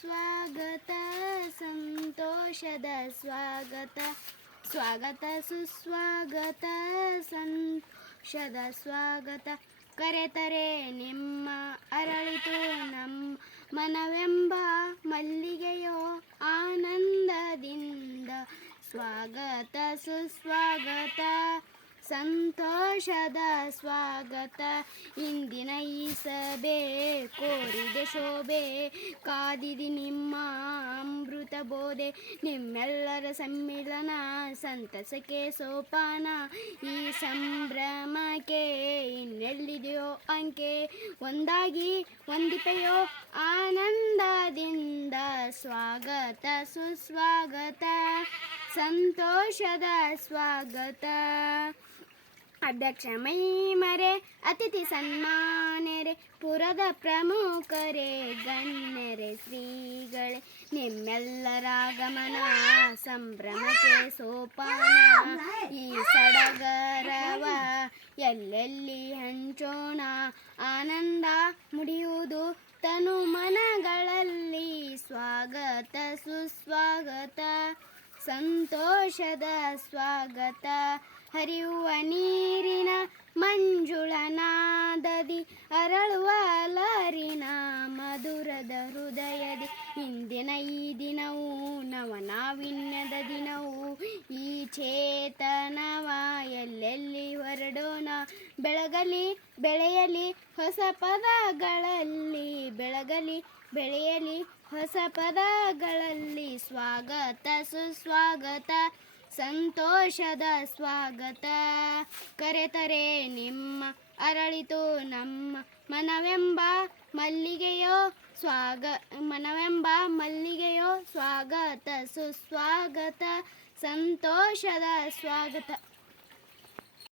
ಸುಸ್ವಾಗತ ಸಂತೋಷದ ಸ್ವಾಗತ ಸ್ವಾಗತ ಸುಸ್ವಾಗತ ಸಂತೋಷದ ಸ್ವಾಗತ ಕರೆತರೆ ನಿಮ್ಮ ಅರಳಿತು ನಮ್ಮ ಮನವೆಂಬ ಮಲ್ಲಿಗೆಯೋ ಆನಂದದಿಂದ ಸ್ವಾಗತ ಸುಸ್ವಾಗತ ಸಂತೋಷದ ಸ್ವಾಗತ ಇಂದಿನ ಈ ಸಭೆ ಕೋರಿದೆ ಶೋಭೆ ಕಾದಿದೆ ನಿಮ್ಮ ಅಮೃತ ಬೋಧೆ ನಿಮ್ಮೆಲ್ಲರ ಸಮ್ಮಿಲನ ಸಂತಸಕ್ಕೆ ಸೋಪಾನ ಈ ಸಂಭ್ರಮಕ್ಕೆ ಇನ್ನೆಲ್ಲಿದೆಯೋ ಅಂಕೆ ಒಂದಾಗಿ ವಂದಿಪೆಯೋ ಆನಂದದಿಂದ ಸ್ವಾಗತ ಸುಸ್ವಾಗತ ಸಂತೋಷದ ಸ್ವಾಗತ ಅಧ್ಯಕ್ಷ ಮೈಮರೆ ಅತಿಥಿ ಸನ್ಮಾನ್ಯರೇ ಪುರದ ಪ್ರಮುಖರೇ ಗಣ್ಯರೇ ಶ್ರೀಗಳೇ ನಿಮ್ಮೆಲ್ಲರಾಗಮನ ಸಂಭ್ರಮಕ್ಕೆ ಸೋಪಾನ ಈ ಸಡಗರವ ಎಲ್ಲೆಲ್ಲಿ ಹಂಚೋಣ ಆನಂದ ಮುಡಿಯುವುದು ತನು ಮನಗಳಲ್ಲಿ ಸ್ವಾಗತ ಸುಸ್ವಾಗತ ಸಂತೋಷದ ಸ್ವಾಗತ ಹರಿಯುವ ನೀರಿನ ಮಂಜುಳನಾದದಿ ಅರಳುವ ಲಾರಿನ ಮಧುರದ ಹೃದಯದಿ ಇಂದಿನ ಈ ದಿನವೂ ನವನಾವಿನ್ಯದ ದಿನವೂ ಈ ಚೇತನವ ಎಲ್ಲೆಲ್ಲಿ ಹೊರಡೋಣ ಬೆಳಗಲಿ ಬೆಳೆಯಲಿ ಹೊಸ ಪದಗಳಲ್ಲಿ ಬೆಳಗಲಿ ಬೆಳೆಯಲಿ ಹೊಸ ಪದಗಳಲ್ಲಿ ಸ್ವಾಗತ ಸುಸ್ವಾಗತ ಸಂತೋಷದ ಸ್ವಾಗತ ಕರೆತರೆ ನಿಮ್ಮ ಅರಳಿತು ನಮ್ಮ ಮನವೆಂಬ ಮಲ್ಲಿಗೆಯೋ ಮನವೆಂಬ ಮಲ್ಲಿಗೆಯೋ ಸ್ವಾಗತ ಸುಸ್ವಾಗತ ಸಂತೋಷದ ಸ್ವಾಗತ.